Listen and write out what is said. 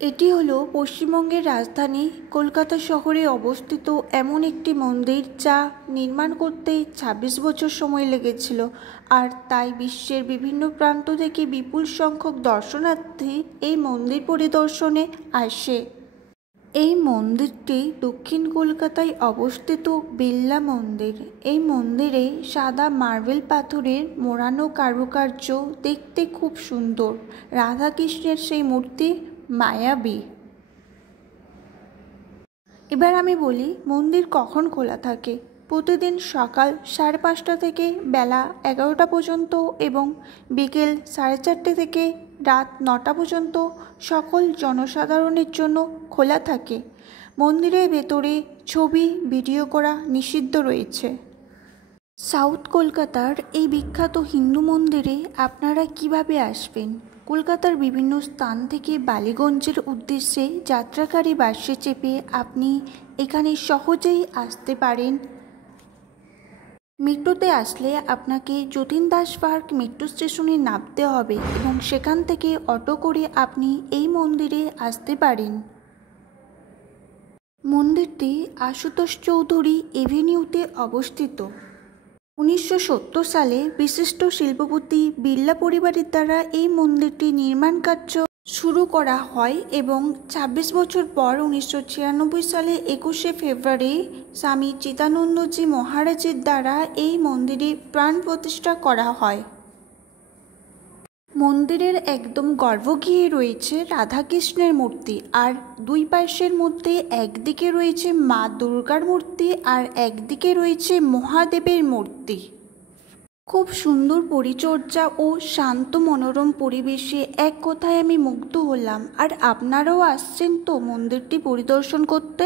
এটি হলো পশ্চিমবঙ্গের রাজধানী কলকাতা শহরে অবস্থিত এমন একটি মন্দির যা নির্মাণ করতে ২৬ বছর সময় লেগেছিল, আর তাই বিশ্বের বিভিন্ন প্রান্ত থেকে বিপুল সংখ্যক দর্শনার্থী এই মন্দির পরিদর্শনে আসে। এই মন্দিরটি দক্ষিণ কলকাতায় অবস্থিত বিড়লা মন্দির। এই মন্দিরে সাদা মার্বেল পাথরের মোড়ানো কারুকার্য দেখতে খুব সুন্দর। রাধাকৃষ্ণের সেই মূর্তি মায়াবী। এবার আমি বলি মন্দির কখন খোলা থাকে। প্রতিদিন সকাল 5:30 থেকে বেলা 11টা পর্যন্ত এবং বিকেল 4:30 থেকে রাত 9টা পর্যন্ত সকল জনসাধারণের জন্য খোলা থাকে। মন্দিরের ভেতরে ছবি ভিডিও করা নিষিদ্ধ রয়েছে। সাউথ কলকাতার এই বিখ্যাত হিন্দু মন্দিরে আপনারা কিভাবে আসবেন? কলকাতার বিভিন্ন স্থান থেকে বালিগঞ্জের উদ্দেশ্যে যাত্রাকারী বাসে চেপে আপনি এখানে সহজেই আসতে পারেন। মেট্রোতে আসলে আপনাকে যতীন দাস পার্ক মেট্রো স্টেশনে নামতে হবে এবং সেখান থেকে অটো করে আপনি এই মন্দিরে আসতে পারেন। মন্দিরটি আশুতোষ চৌধুরী এভিনিউতে অবস্থিত। 1970 সালে বিশিষ্ট শিল্পপতি বিড়লা পরিবারের দ্বারা এই মন্দিরটি নির্মাণ কার্য শুরু করা হয় এবং 26 বছর পর 1996 সালে 21শে ফেব্রুয়ারি স্বামী চিদানন্দজি মহারাজের দ্বারা এই মন্দিরে প্রাণ প্রতিষ্ঠা করা হয়। মন্দিরের একদম গর্ভগৃহে রয়েছে রাধাকৃষ্ণের মূর্তি, আর দুই পাশের মধ্যে একদিকে রয়েছে মা দুর্গার মূর্তি আর একদিকে রয়েছে মহাদেবের মূর্তি। খুব সুন্দর পরিচর্যা ও শান্ত মনোরম পরিবেশে এক কথায় আমি মুগ্ধ হলাম। আর আপনারাও আসছেন তো মন্দিরটি পরিদর্শন করতে?